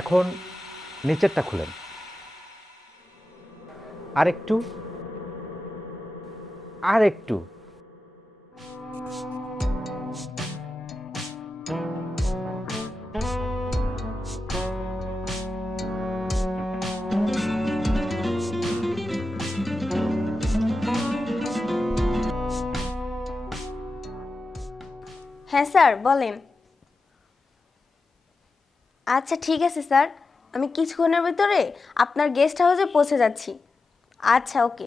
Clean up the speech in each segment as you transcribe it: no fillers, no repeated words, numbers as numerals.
এখন নিচেরটা খুলেন, আরেকটু, আরেকটু। হ্যাঁ স্যার বলেন। আচ্ছা ঠিক আছে স্যার, আমি কিছুক্ষণের ভিতরে আপনার গেস্ট হাউসে পৌঁছে যাচ্ছি। আচ্ছা ওকে।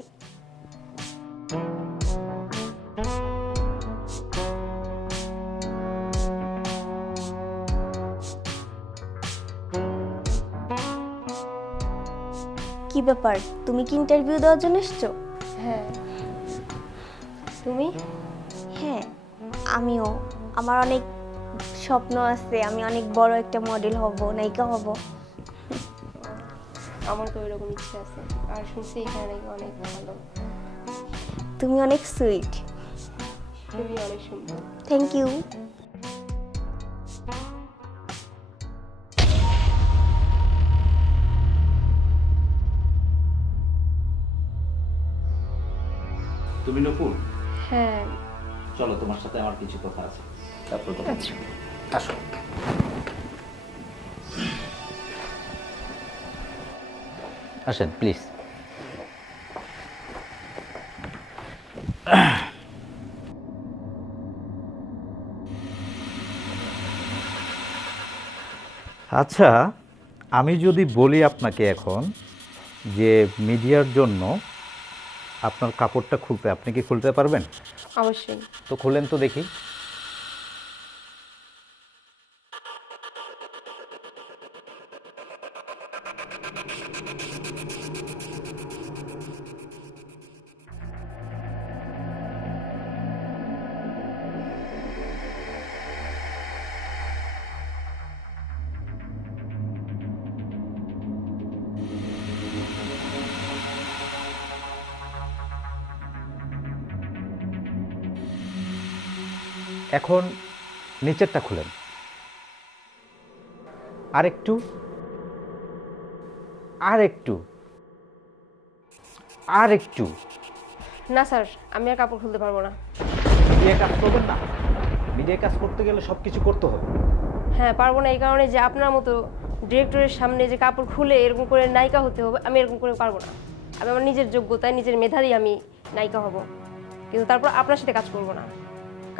কি ব্যাপার, তুমি কি ইন্টারভিউ দেওয়ার জন্য এসছো? হ্যাঁ। তুমি? হ্যাঁ আমিও। আমার অনেক স্বপ্ন আছে, আমি অনেক বড় একটা মডেল হব, নায়িকা হব। আমার তো ওইরকম ইচ্ছে আছে, আর শুনছি এখানে নাকি অনেক ভালো। তুমি অনেক সুইট। তুমি অনেক সুন্দর। Thank you. তুমি নূপুর? হ্যাঁ। চলো, তোমার সাথে আমার কিছু কথা আছে। তারপর কথা। আচ্ছা আসো। আসেন প্লিজ। আচ্ছা, আমি যদি বলি আপনাকে এখন যে মিডিয়ার জন্য আপনার কাপড়টা খুলতে, আপনি কি খুলতে পারবেন? অবশ্যই। তো খুলেন তো দেখি। এখন নিচেরটা খুলেন, আরেকটু, আরেকটু, আরেকটু। না স্যার, আমি আর কাপড় খুলতে পারবো না। মিডিয়া কাজ করবেন না? মিডিয়া কাজ করতে গেলে সব কিছু করতে হবে। হ্যাঁ পারবো না, এই কারণে যে আপনার মতো ডিরেক্টরের সামনে যে কাপড় খুলে এরকম করে নায়িকা হতে হবে, আমি এরকম করে পারবো না। আমি আমার নিজের যোগ্যতায়, নিজের মেধা দিয়ে আমি নায়িকা হব, কিন্তু তারপর আপনার সাথে কাজ করবো না।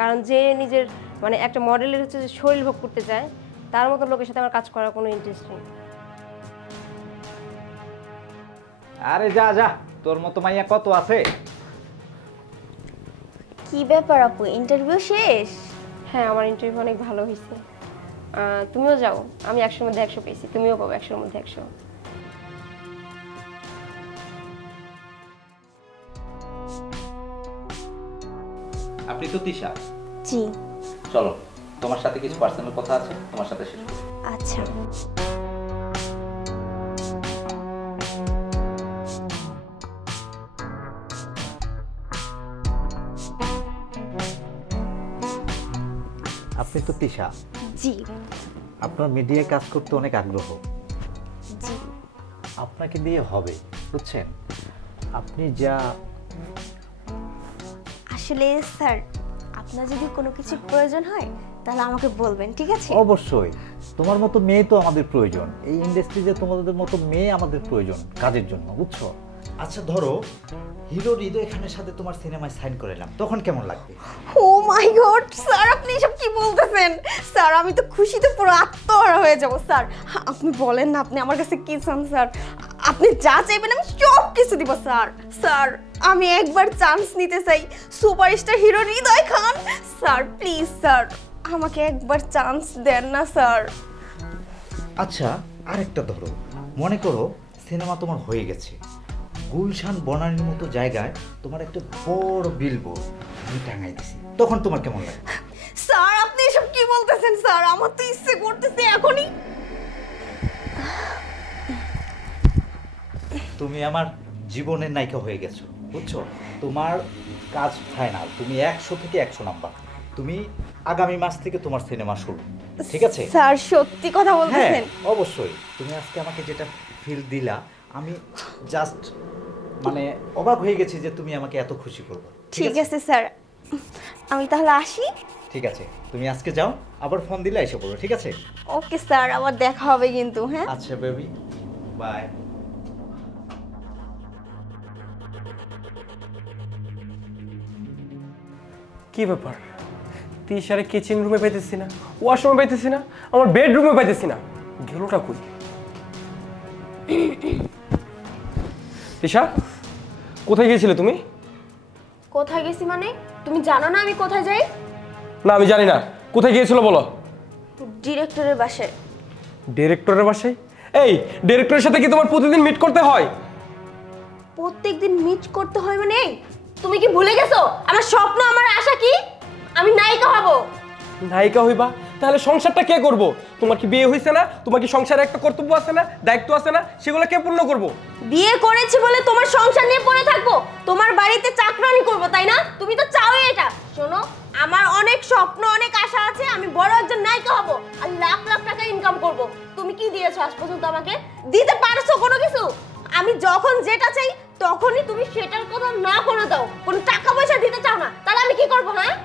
কারণ যে নিজের মানে একটা মডেলের হচ্ছে যে শরীর ভোগ করতে চায়, তার মতো লোকের সাথে আমার কাজ করার কোনো ইন্টারেস্ট নেই। আরে যা যা, তোর মতো মাইয়া কত আছে। কি ব্যাপার আপু, ইন্টারভিউ শেষ? হ্যাঁ আমার ইন্টারভিউ অনেক ভালো হয়েছে। তুমিও যাও, আমি 100-র মধ্যে 100 পেয়েছি, তুমিও পাবো 100-র মধ্যে 100। আপনি তো তিশা? জি। চলো, তোমার সাথে কিছু পার্সোনাল কথা আছে, তোমার সাথে শেষ করি। আচ্ছা। আপনি তো তিশা? জি। আপনার মিডিয়ায় কাজ করতে অনেক আগ্রহ। জি। আপনাকে দিয়ে হবে, বুঝছেন? আপনি যা। আসলে স্যার, আপনার যদি কোনো কিছু প্রয়োজন হয় তাহলে আমাকে বলবেন, ঠিক আছে? অবশ্যই, তোমার মতো মেয়ে তো আমাদের প্রয়োজন। এই ইন্ডাস্ট্রিতে তোমাদের মতো মেয়ে আমাদের প্রয়োজন কাজের জন্য, বুঝছো? আচ্ছা ধরো, হিরো হৃদয় খানের সাথে তোমার সিনেমায় সাইন করে এলাম, তখন কেমন লাগবে? ও মাই গড স্যার, আপনি এসব কি বলতেছেন? স্যার আমি তো খুশিতে পুরো আত্মহারা হয়ে যাব। স্যার আপনি বলেন না, আপনি আমার কাছে কি চান? স্যার আপনি যা চাইবেন আমি সব কিছু দিব। স্যার স্যার আমি একবার চান্স নিতে চাই, superstar hero Hridoy Khan. Sir please sir, আমাকে একবার চান্স দেন না স্যার। আচ্ছা আরেকটা ধরো, মনে করো সিনেমা তোমার হয়ে গেছে, গুলশান বনানীর মতো জায়গায় তোমার একটা বড় বিলবোর্ড আমি টাঙাই দিছি, তখন তোমার কেমন লাগে? স্যার আপনি এসব কি বলতেছেন স্যার? আমার তো ইচ্ছে করতেছে এখনই। তুমি আমার জীবনের নায়িকা হয়ে গেছো, বুঝছো? তোমার কাজ ফাইনাল, তুমি 100 থেকে 100 নাম্বার। তুমি আগামী মাস থেকে তোমার সিনেমা শুরু, ঠিক আছে? স্যার সত্যি কথা হ্যাঁ বলতেছেন? অবশ্যই। তুমি আজকে আমাকে যেটা ফিল দিলা, আমি জাস্ট মানে অবাক হয়ে গেছি যে তুমি আমাকে এত খুশি করবে। ঠিক আছে স্যার, আমি তাহলে আসি। ঠিক আছে, তুমি আজকে যাও, আবার ফোন দিলে এসে পড়ো, ঠিক আছে? ওকে স্যার, আবার দেখা হবে কিন্তু। হ্যাঁ আচ্ছা বেবি, বাই। কি ব্যাপার? তিশারে কিচেন রুমে পাইতেছি না, ওয়াশরুমে পাইতেছি না, আমার বেডরুমে পাইতেছি না, গেলোটা কই? তিশা, কোথায় গিয়েছিলে তুমি? কোথায় গেছি মানে? তুমি জানো না আমি কোথায় যাই? না আমি জানি না, কোথায় গিয়েছিল বলো। ডিরেক্টরের বাসায়। ডিরেক্টরের বাসায়? এই ডিরেক্টরের সাথে কি তোমার প্রতিদিন মিট করতে হয়? প্রত্যেকদিন মিট করতে হয় মানে? তুমি কি ভুলে গেছো আমার স্বপ্ন, আমার আশা কি? আমি নায়িকা হব। নায়িকা হইবা? তাহলে সংসারটা কে করব? তোমার কি বিয়ে হইছে না? তোমার কি সংসারে একটা কর্তব্য আছে না, দায়িত্ব আছে না? সেগুলো কে পূর্ণ করব? বিয়ে করেছি বলে তোমার সংসার নিয়ে পড়ে থাকবো, তোমার বাড়িতে চাকরানি করব, তাই না? তুমি তো চাওই এটা। শোনো, আমার অনেক স্বপ্ন, অনেক আশা আছে। আমি বড় একজন নায়িকা হব আর লাখ লাখ টাকা ইনকাম করব। তুমি কি দিয়েছো আজ পর্যন্ত আমাকে? দিতে পারছো কোনো কিছু? আমি যখন যেটা চাই তখনই তুমি সেটার কথা না করে দাও, কোনো টাকা পয়সা দিতে চাও না, তাহলে আমি কি করব? হ্যাঁ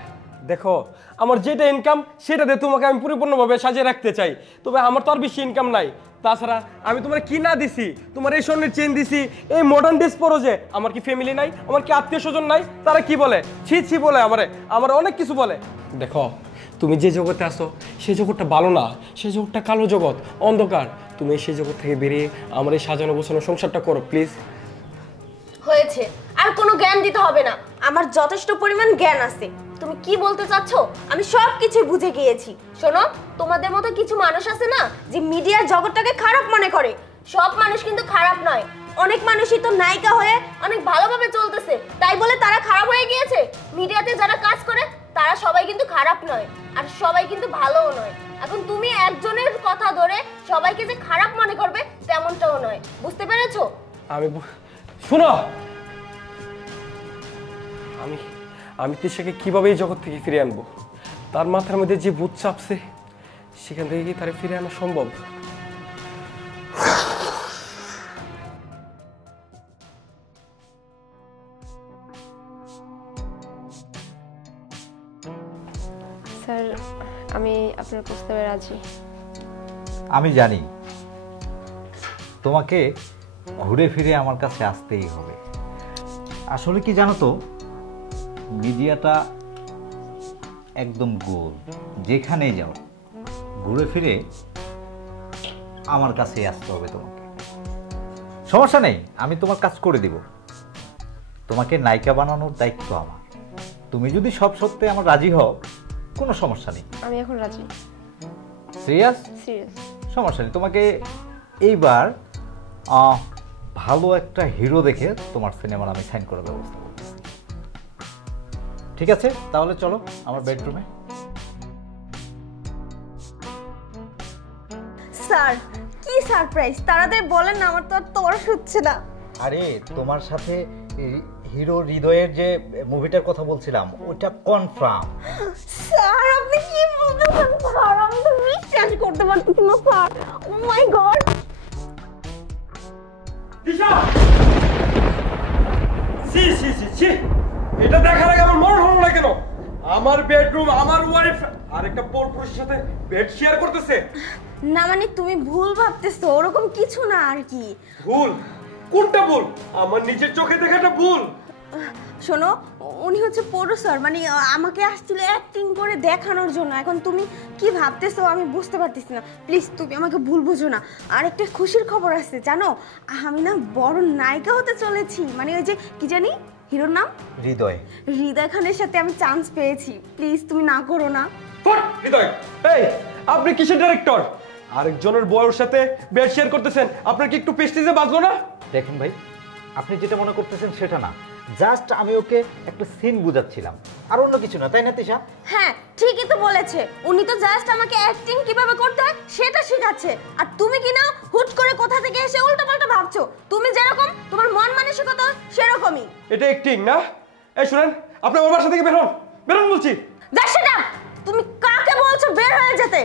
দেখো, আমার যেটা ইনকাম সেটা দিয়ে তোমাকে আমি পরিপূর্ণভাবে সাজিয়ে রাখতে চাই, তবে আমার তো আর বেশি ইনকাম নাই। তাছাড়া আমি তোমার কি না দিছি? তোমার এই স্বর্ণের চেন দিছি, এই মডার্ন ড্রেস পরো যে। আমার কি ফ্যামিলি নাই? আমার কি আত্মীয় স্বজন নাই? তারা কি বলে? ছি ছি বলে আমার অনেক কিছু বলে। দেখো, তুমি যে জগতে আসো সেই জগৎটা ভালো না, সেই জগৎটা কালো জগৎ, অন্ধকার। তুমি সেই জগৎ থেকে বেরিয়ে আমার এই সাজানো গোছানো সংসারটা করো প্লিজ। হয়েছে, আর কোনো জ্ঞান দিতে হবে না, আমার যথেষ্ট পরিমাণ জ্ঞান আছে। তুমি কি বলতে চাচ্ছ আমি সব কিছু বুঝে গিয়েছি। শোনো, তোমাদের মতো কিছু মানুষ আছে না যে মিডিয়ার জগৎটাকে খারাপ মনে করে। সব মানুষ কিন্তু খারাপ নয়, অনেক মানুষই তো নায়িকা হয়ে অনেক ভালোভাবে চলতেছে, তাই বলে তারা খারাপ হয়ে গিয়েছে? মিডিয়াতে যারা কাজ করে তারা সবাই কিন্তু খারাপ নয়, আর সবাই কিন্তু ভালোও নয়। এখন তুমি একজনের কথা ধরে সবাইকে যে খারাপ মনে করবে তেমনটাও নয়, বুঝতে পেরেছো? শোনো, আমি তিশাকে কিভাবে এই জগৎ থেকে ফিরে আনবো? তার মাথার মধ্যে যে ভূত চাপছে সেখান থেকে কি তারে ফিরে আনা সম্ভব? স্যার, আমি আপনার প্রস্তাবে রাজি। আমি জানি তোমাকে ঘুরে ফিরে আমার কাছে আসতেই হবে। আসলে কি জানো তো, মিডিয়াটা একদম গোল, যেখানেই যাও ঘুরে ফিরে আমার কাছেই আসতে হবে তোমাকে। সমস্যা নেই, আমি তোমার কাজ করে দিব। তোমাকে নায়িকা বানানোর দায়িত্ব আমার। তুমি যদি সব সত্যি আমার রাজি হও, কোনো সমস্যা নেই। আমি এখন রাজি। সিরিয়াস? সিরিয়াস। সমস্যা নেই। তোমাকে এইবার ভালো একটা হিরো দেখে তোমার সিনেমার আমি সাইন করার ব্যবস্থা করতেছি। ঠিক আছে, তাহলে চলো আমার বেডরুমে। স্যার কি সারপ্রাইজ, তাড়াতাড়ি বলেন না, আমার তো আর তরস হচ্ছে না। আরে তোমার সাথে হিরো হৃদয়ের যে মুভিটার কথা বলছিলাম ওটা কনফার্ম। স্যার আপনি কি বলতেছেন স্যার? আমি তো বিশ্বাস করতে পারছি না sir. Oh my god! Tisha! See see see see! এটা দেখার আগে আমার মন হলো না কেন? আমার বেডরুম, আমার ওয়াইফ আর একটা পরপুরুষের সাথে বেড শেয়ার করতেছে। না মানে তুমি ভুল ভাবতেছো, ওরকম কিছু না আর কি। ভুল? কোনটা ভুল? আমার নিজের চোখে দেখাটা ভুল। শোনো, উনি হচ্ছে প্রোডিউসার, মানে আমাকে আসছিল অ্যাক্টিং করে দেখানোর জন্য। এখন তুমি কি ভাবতেছো আমি বুঝতে পারতেছি না। প্লিজ তুমি আমাকে ভুল বুঝো না। আর একটা খুশির খবর আছে জানো, আমি না বড় নায়িকা হতে চলেছি। মানে ওই যে কি জানি হিরোর নাম, হৃদয়। হৃদয় খানের সাথে আমি চান্স পেয়েছি। প্লিজ তুমি না করো না। হৃদয়, এই আপনি কিসের ডাইরেক্টর? আরেকজনের বউয়ের সাথে বেড শেয়ার করতেছেন, আপনার কি একটু প্রেস্টিজে বাজলো না? দেখেন ভাই, আপনি যেটা মনে করতেছেন সেটা না, জাস্ট আমি ওকে একটা সিন বুঝাচ্ছিলাম, আর অন্য কিছু না, তাই না তিশা? হ্যাঁ ঠিকই তো বলেছে, উনি তো জাস্ট আমাকে অ্যাক্টিং কিভাবে করতে হয় সেটা শেখাচ্ছে। আর তুমি কি না হুট করে কোথা থেকে এসে উল্টোপাল্টা ভাবছো। তুমি যেরকম তোমার মন মানসিকতা সেরকমই। এটা একটিং না? এই শুনেন, আপনি আমার বাসা থেকে বের হন, বের হন বলছি। That's it. তুমি কাকে বলছো বের হয়ে যেতে?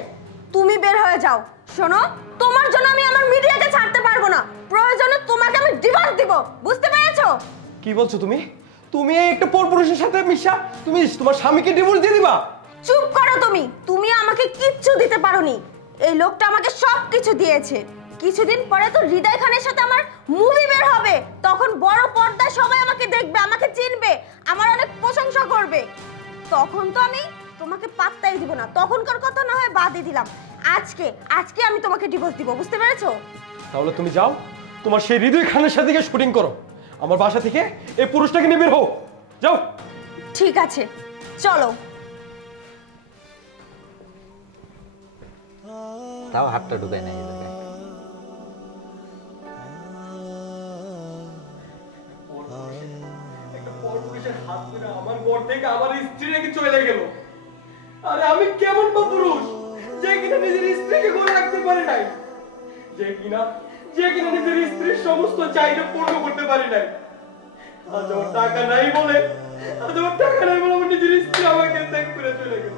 তুমি বের হয়ে যাও। শোনো, তোমার জন্য আমি আমার মিডিয়াকে ছাড়তে পারবো না, প্রয়োজনে তোমাকে আমি ডিভোর্স দিব, বুঝতে পেরেছো? কি বলছো তুমি? তুমি এই একটা পরপুরুষের সাথে মিশা তুমি তোমার স্বামীকে ডিভোর্স দিয়ে দিবা? চুপ করো তুমি। তুমি আমাকে কিচ্ছু দিতে পারোনি, এই লোকটা আমাকে সব কিছু দিয়েছে। কিছুদিন পরে তো হৃদয় খানের সাথে আমার মুভি বের হবে, তখন বড় পর্দায় সবাই আমাকে দেখবে, আমাকে চিনবে, আমার অনেক প্রশংসা করবে। তখন তো আমি তোমাকে পাত্তাই দিব না। তখনকার কথা না হয় বাদই দিলাম, আজকে আজকে আমি তোমাকে ডিভোর্স দিব, বুঝতে পেরেছো? তাহলে তুমি যাও, তোমার সেই হৃদয় খানের সাথে গিয়ে শুটিং করো। আমার বাসা থেকে এই পুরুষটাকে নিয়ে বের হও, যাও। ঠিক আছে, চলো। তাও হাতটা ঢুকায় নাই আমার ঘর থেকে আমার স্ত্রী নাকি চলে গেল। আরে আমি কেমন বা পুরুষ যে কিনা নিজের স্ত্রীকে ঘরে রাখতে পারে নাই, যে কিনা নিজের স্ত্রীর সমস্ত চাহিদা পূর্ণ করতে পারে নাই। আজ আমার টাকা নাই বলে আমার নিজের স্ত্রী আমাকে ত্যাগ করে চলে গেল।